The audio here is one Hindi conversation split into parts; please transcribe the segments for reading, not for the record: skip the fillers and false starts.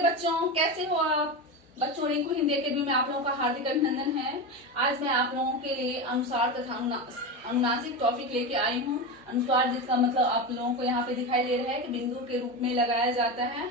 नमस्ते बच्चों, कैसे हो आप बच्चों। रिंकू हिंदी अकेडमी में आप लोगों का हार्दिक अभिनंदन है। आज मैं आप लोगों के लिए अनुस्वार तथा अनुनासिक टॉपिक लेके आई हूँ। अनुस्वार जिसका मतलब आप लोगों को यहाँ पे दिखाई दे रहा है कि बिंदु के रूप में लगाया जाता है,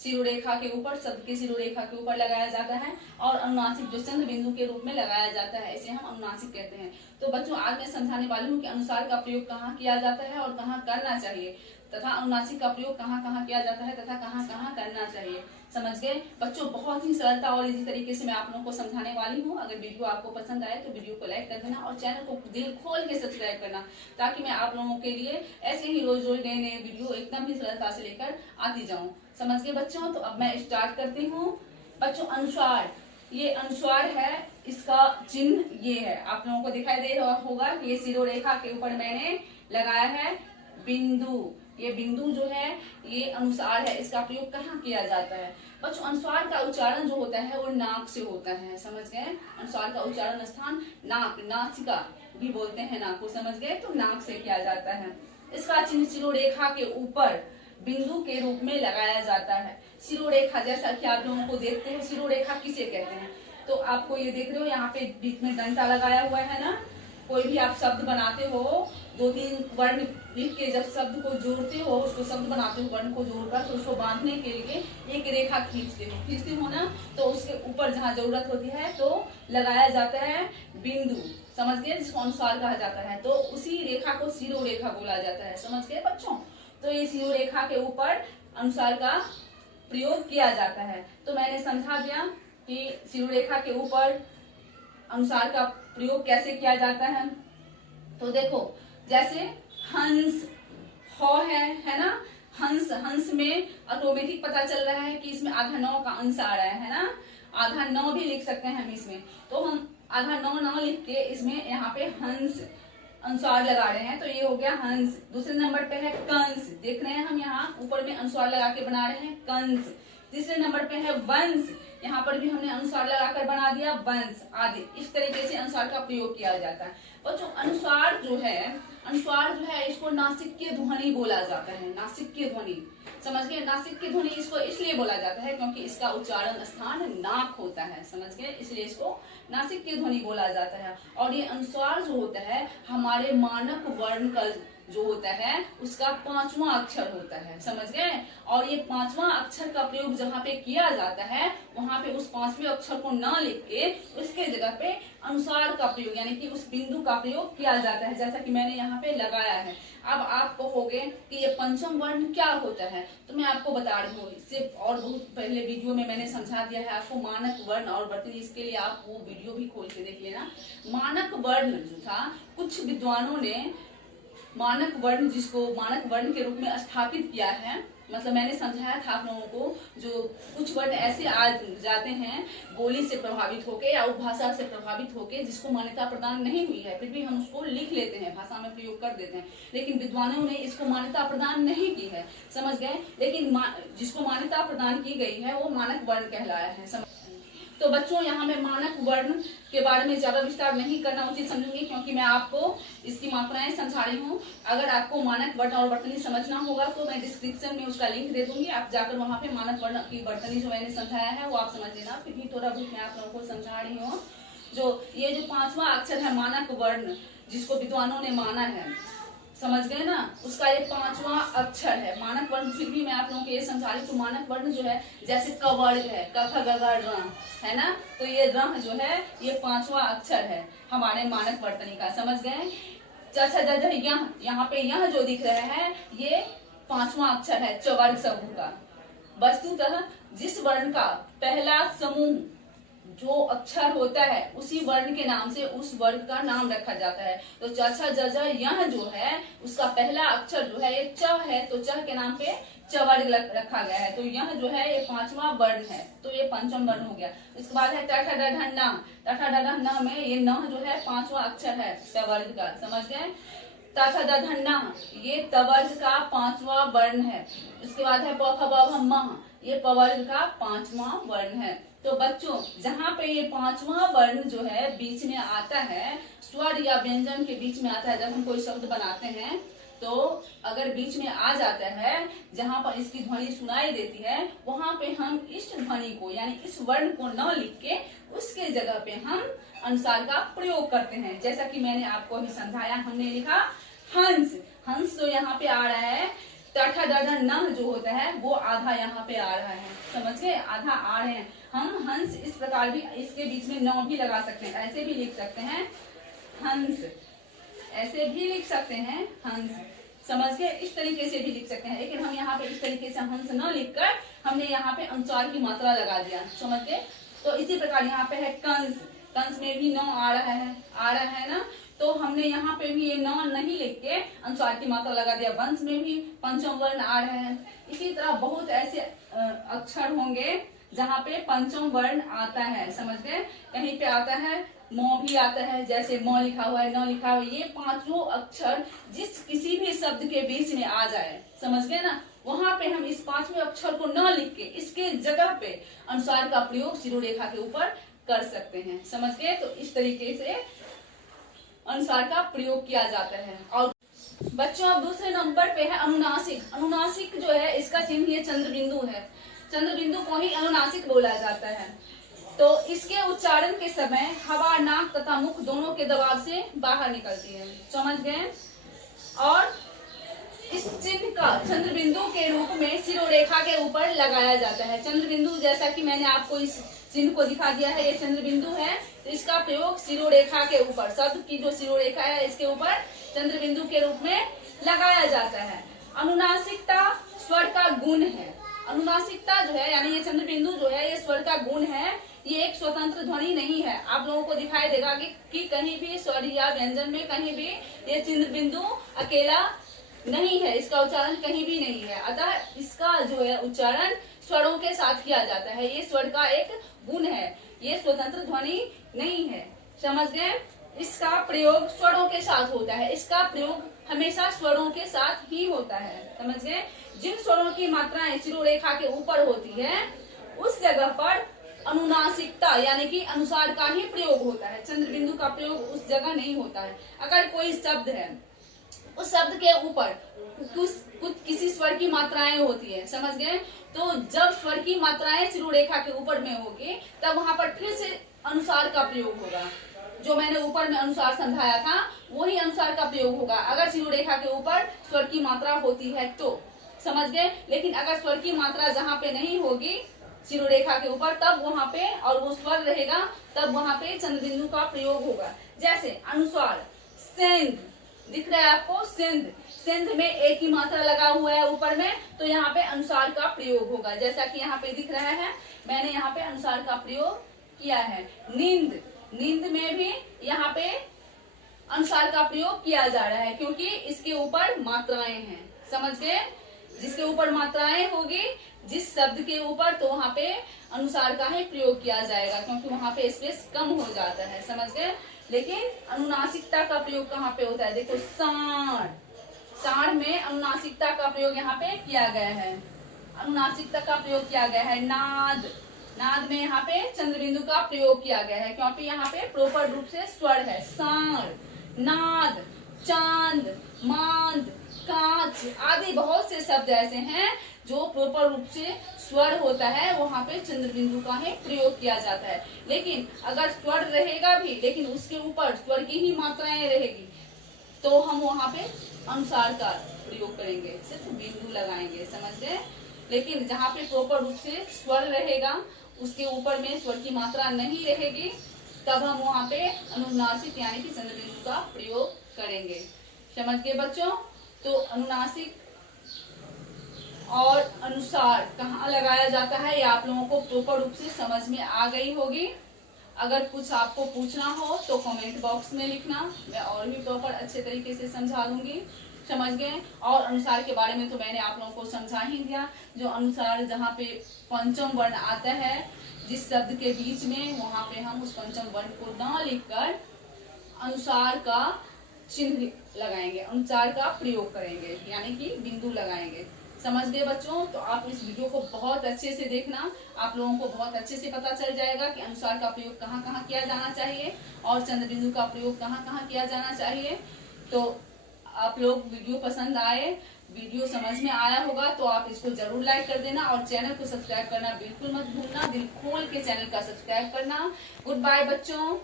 शिरोरेखा के ऊपर, शब्द की शिरोरेखा के ऊपर लगाया जाता है। और अनुनासिक जो चंद्र बिंदु के रूप में लगाया जाता है, इसे हम अनुनासिक कहते हैं। तो बच्चों आज मैं समझाने वाली हूँ कि अनुस्वार का प्रयोग कहाँ किया जाता है और कहाँ करना चाहिए, तथा अनुनासिक का प्रयोग कहाँ कहाँ किया जाता है तथा कहाँ कहाँ करना चाहिए। समझ गए बच्चों। बहुत ही सरलता और इसी तरीके से मैं आप लोगों को समझाने वाली हूँ। अगर वीडियो आपको पसंद आए तो वीडियो को लाइक कर देना और चैनल को दिल खोल के सब्सक्राइब करना, ताकि मैं आप लोगों के लिए ऐसे ही रोज रोज नए नए वीडियो एकदम ही सरलता से लेकर आती जाऊँ। समझ गए बच्चों। तो अब मैं स्टार्ट करती हूँ बच्चों। अनुस्वार, ये अनुस्वार है, इसका चिन्ह ये है, आप लोगों को दिखाई दे रहा होगा कि ये शिरोरेखा के ऊपर मैंने लगाया है बिंदु। ये बिंदु जो है ये अनुस्वार है। इसका प्रयोग कहाँ किया जाता है बच्चों। अनुस्वार का उच्चारण जो होता है वो नाक से होता है। समझ गए। अनुस्वार का उच्चारण स्थान नाक, नासिका भी बोलते हैं नाक को। समझ गए। तो नाक से किया जाता है। इसका चिन्ह शिरोरेखा के ऊपर बिंदु के रूप में लगाया जाता है। शिरोरेखा जैसा कि आप लोगों को देखते हो, शिरोरेखा किसे कहते हैं। तो आपको ये देख रहे हो यहाँ पे बीच में डंडा लगाया हुआ है ना। कोई भी आप शब्द बनाते हो, दो तीन वर्ण लिख के जब शब्द को जोड़ते हो, उसको शब्द बनाते हो वर्ण को जोड़कर, तो उसको बांधने के लिए एक रेखा खींचते हो ना। तो उसके ऊपर जहाँ जरूरत होती है तो लगाया जाता है बिंदु। समझ गए। जिसको अनुस्वार कहा जाता है। तो उसी रेखा को शिरोरेखा बोला जाता है। समझ गए बच्चों। तो ये शिरोरेखा के ऊपर अनुस्वार का प्रयोग किया जाता है। तो मैंने समझा दिया कि शिरोरेखा के ऊपर अनुस्वार का प्रयोग कैसे किया जाता है। तो देखो जैसे हंस, ह है ना। हंस, हंस में ऑटोमेटिक पता चल रहा है कि इसमें आधा नौ का अंश आ रहा है ना। आधा नौ भी लिख सकते हैं हम इसमें। तो हम आधा नौ नौ लिख के इसमें यहाँ पे हंस अनुस्वार लगा रहे हैं। तो ये हो गया हंस। दूसरे नंबर पे है कंस। देख रहे हैं हम यहाँ ऊपर में अनुस्वार लगा के बना रहे हैं कंस। तीसरे नंबर पे है वंश। यहाँ पर भी हमने अनुस्वार लगाकर बना दिया वंश आदि। इस तरीके से अनुस्वार का प्रयोग किया जाता है बच्चों। अनुस्वार जो है इसको नासिक्य ध्वनि बोला जाता है। नासिक्य ध्वनि, समझ गए। नासिक्य ध्वनि इसको इसलिए बोला जाता है क्योंकि इसका उच्चारण स्थान नाक होता है। समझ गए। इसलिए इसको नासिक्य ध्वनि बोला जाता है। और ये अनुस्वार जो होता है हमारे मानक वर्ण का जो होता है उसका पांचवा अक्षर होता है। समझ गए। और ये पांचवा अक्षर का प्रयोग जहाँ पे किया जाता है वहां पे उस पांचवें अक्षर को न लिख के उसके जगह पे अनुस्वार का प्रयोग यानी कि उस बिंदु का प्रयोग किया जाता है, जैसा कि मैंने यहाँ पे लगाया है। अब आप कहोगे कि ये पंचम वर्ण क्या होता है, तो मैं आपको बता रही हूँ। इससे और बहुत पहले वीडियो में मैंने समझा दिया है आपको मानक वर्ण और वर्तनी। इसके लिए आप वो वीडियो भी खोल के देख लेना। मानक वर्ण जो था, कुछ विद्वानों ने मानक वर्ण, जिसको मानक वर्ण के रूप में स्थापित किया है, मतलब मैंने समझाया था आप लोगों को, जो कुछ वर्ण ऐसे आ जाते हैं बोली से प्रभावित होके या उपभाषा से प्रभावित होके, जिसको मान्यता प्रदान नहीं हुई है, फिर भी हम उसको लिख लेते हैं, भाषा में प्रयोग कर देते हैं। लेकिन विद्वानों ने इसको मान्यता प्रदान नहीं की है। समझ गए। लेकिन जिसको मान्यता प्रदान की गई है वो मानक वर्ण कहलाया है। तो बच्चों यहाँ मैं मानक वर्ण के बारे में ज्यादा विस्तार नहीं करना उचित समझूंगी, क्योंकि मैं आपको इसकी मात्राएं समझा रही हूँ। अगर आपको मानक वर्ण और वर्तनी समझना होगा तो मैं डिस्क्रिप्शन में उसका लिंक दे दूंगी। आप जाकर वहाँ पे मानक वर्ण की वर्तनी जो मैंने समझाया है वो आप समझ लेना। फिर भी थोड़ा बहुत मैं आप लोगों को समझा रही हूँ। जो ये जो पांचवा अक्षर है मानक वर्ण, जिसको विद्वानों ने माना है, समझ गए ना, उसका ये पांचवा अक्षर है मानक वर्ण। फिर भी मैं आप लोगों को ये समझा रही हूँ। तो मानक वर्ण जो है जैसे क वर्ग है, क ख ग घ ङ है ना, तो ये रह जो है ये पांचवा अक्षर है हमारे मानक वर्तनी का। समझ गए। च छ ज झ यह, यहाँ पे यह जो दिख रहा है ये पांचवा अक्षर है च वर्ग समूह का। वस्तुतः जिस वर्ण का पहला समूह जो अक्षर होता है उसी वर्ण के नाम से उस वर्ग का नाम रखा जाता है। तो च छ ज झ यह जो है उसका पहला अक्षर जो है ये च है, तो च के नाम पे च वर्ग रखा गया है। तो यह जो है ये पांचवा वर्ण है, तो ये पंचम वर्ण हो गया। इसके बाद है ट ठ ड ढ न। ट ठ ड ढ न में ये न जो है पांचवा अक्षर है ट वर्ग का। समझ गए। त थ द ध न ये त वर्ग का पांचवा वर्ण है। इसके बाद है प फ ब भ म, ये प वर्ग का पांचवा वर्ण है। तो बच्चों जहाँ पे ये पांचवा वर्ण जो है बीच में आता है, स्वर या व्यंजन के बीच में आता है, जब हम कोई शब्द बनाते हैं तो अगर बीच में आ जाता है जहां पर इसकी ध्वनि सुनाई देती है, वहां पे हम इस ध्वनि को यानी इस वर्ण को न लिख के उसके जगह पे हम अनुसार का प्रयोग करते हैं। जैसा कि मैंने आपको अभी समझाया, हमने लिखा हंस। हंस जो यहाँ पे आ रहा है, तठा डढ़ न जो होता है वो आधा यहाँ पे आ रहा है, समझ गए, आधा आ रहे हैं। हम हंस इस प्रकार भी इसके बीच में न भी लगा सकते हैं, ऐसे भी लिख सकते हैं हंस, ऐसे भी लिख सकते हैं हंस, समझ गए, इस तरीके से भी लिख सकते हैं। लेकिन हम यहाँ पे इस तरीके से हंस न लिखकर हमने यहाँ पे अनुसार की मात्रा लगा दिया, समझ गए। तो इसी प्रकार यहाँ पे है कंस, कंस में भी न आ रहा है ना, तो हमने यहाँ पे भी ये न नहीं लिख के अनुसार की मात्रा लगा दिया। वंश में भी पंचम वर्ण आ रहा है। इसी तरह बहुत ऐसे अक्षर होंगे जहाँ पे पंचम वर्ण आता है, समझ गए। कहीं पे आता है म भी आता है, जैसे म लिखा हुआ है, न लिखा हुआ है। ये पांचों अक्षर जिस किसी भी शब्द के बीच में आ जाए, समझ गए ना, वहां पे हम इस पांचवें अक्षर को न लिख के इसके जगह पे अनुसार का प्रयोग शिरोरेखा के ऊपर कर सकते हैं, समझ गए। तो इस तरीके से अनुसार का प्रयोग किया जाता है। और बच्चों अब दूसरे नंबर पे है अनुनासिक। अनुनासिक जो है इसका चिन्ह ये चंद्र बिंदु है। चंद्र बिंदु को ही अनुनासिक बोला जाता है। तो इसके उच्चारण के समय हवा नाक तथा मुख दोनों के दबाव से बाहर निकलती है, समझ गए। और इस चिन्ह का चंद्र बिंदु के रूप में शिरोरेखा के ऊपर लगाया जाता है। चंद्र बिंदु जैसा कि मैंने आपको इस चिन्ह को दिखा दिया है, ये चंद्र बिंदु है। तो इसका प्रयोग शिरोरेखा के ऊपर, शब्द की जो शिरोरेखा है इसके ऊपर चंद्र बिंदु के रूप में लगाया जाता है। अनुनासिकता स्वर का गुण है। अनुनासिकता जो है यानी ये चंद्र बिंदु जो है ये स्वर का गुण है, ये एक स्वतंत्र ध्वनि नहीं है। आप लोगों को दिखाई देगा कि कहीं भी स्वर या व्यंजन में कहीं भी ये चंद्र बिंदु अकेला नहीं है, इसका उच्चारण कहीं भी नहीं है। अतः इसका जो है उच्चारण स्वरों के साथ किया जाता है। ये स्वर का एक गुण है, ये स्वतंत्र ध्वनि नहीं है, समझ गए। इसका प्रयोग स्वरों के साथ होता है। इसका प्रयोग हमेशा स्वरों के साथ ही होता है, समझ गए। जिन स्वरों की मात्राएं शिरोरेखा के ऊपर होती है उस जगह पर अनुनासिकता यानी कि अनुसार का ही प्रयोग होता है। चंद्र बिंदु का प्रयोग उस जगह नहीं होता है। अगर कोई शब्द है, उस शब्द के ऊपर कुछ किसी स्वर की मात्राएं होती है, समझ गए। तो जब स्वर की मात्राएं शिरोरेखा के ऊपर में होगी तब वहां पर फिर से अनुसार का प्रयोग होगा। जो मैंने ऊपर में अनुसार समझाया था वही अनुसार का प्रयोग होगा अगर शिरोरेखा के ऊपर स्वर की मात्रा होती है तो, समझ गए। लेकिन अगर स्वर की मात्रा जहाँ पे नहीं होगी शिरोरेखा के ऊपर तब वहां पे और वो स्वर रहेगा तब वहां पे चंद्र बिंदु का प्रयोग होगा। जैसे अनुस्वार सेंध दिख रहा है आपको, सिंध, सिंध में एक ही मात्रा लगा हुआ है ऊपर में, तो यहाँ पे अनुसार का प्रयोग होगा। जैसा कि यहाँ पे दिख रहा है, मैंने यहाँ पे अनुसार का प्रयोग किया है। नींद, नींद में भी यहाँ पे अनुसार का प्रयोग किया जा रहा है क्योंकि इसके ऊपर मात्राएं हैं, समझ गए। जिसके ऊपर मात्राएं होगी जिस शब्द के ऊपर तो वहां पे अनुसार का ही प्रयोग किया जाएगा क्योंकि वहां पे स्पेस कम हो जाता है, समझ गए। लेकिन अनुनासिकता का प्रयोग कहाँ पे होता है, देखो साण, साण में अनुनासिकता का प्रयोग यहाँ पे किया गया है। अनुनासिकता का प्रयोग किया गया है। नाद, नाद में यहाँ पे चंद्र बिंदु का प्रयोग किया गया है क्योंकि यहाँ पे प्रॉपर रूप से स्वर है। साण, नाद, चांद, मांद, कांच आदि बहुत से शब्द ऐसे हैं जो प्रॉपर रूप से स्वर होता है, वहां पे चंद्र बिंदु का ही प्रयोग किया जाता है। लेकिन अगर स्वर रहेगा भी लेकिन उसके ऊपर स्वर की ही मात्राएं रहेगी तो हम वहां पे अनुसार का प्रयोग करेंगे, सिर्फ बिंदु लगाएंगे, समझ गए। लेकिन जहाँ पे प्रॉपर रूप से स्वर रहेगा उसके ऊपर में स्वर की मात्रा नहीं रहेगी तब हम वहां पे अनुनासिक यानी कि चंद्र बिंदु का प्रयोग करेंगे, समझ गए बच्चों। तो अनुनासिक और अनुसार कहाँ लगाया जाता है ये आप लोगों को प्रॉपर रूप से समझ में आ गई होगी। अगर कुछ आपको पूछना हो तो कमेंट बॉक्स में लिखना, मैं और भी प्रॉपर अच्छे तरीके से समझा दूंगी, समझ गए। और अनुसार के बारे में तो मैंने आप लोगों को समझा ही दिया। जो अनुसार जहाँ पे पंचम वर्ण आता है जिस शब्द के बीच में वहां पे हम उस पंचम वर्ण को न लिखकर अनुसार का चिन्ह लगाएंगे, अनुसार का प्रयोग करेंगे यानी कि बिंदु लगाएंगे, समझ गए बच्चों। तो आप इस वीडियो को बहुत अच्छे से देखना, आप लोगों को बहुत अच्छे से पता चल जाएगा कि अनुसार का प्रयोग कहाँ कहाँ किया जाना चाहिए और चंद्र बिंदु का प्रयोग कहाँ कहाँ किया जाना चाहिए। तो आप लोग वीडियो पसंद आए, वीडियो समझ में आया होगा तो आप इसको जरूर लाइक कर देना और चैनल को सब्सक्राइब करना बिल्कुल मत भूलना। दिल खोल के चैनल का सब्सक्राइब करना। गुड बाय बच्चों।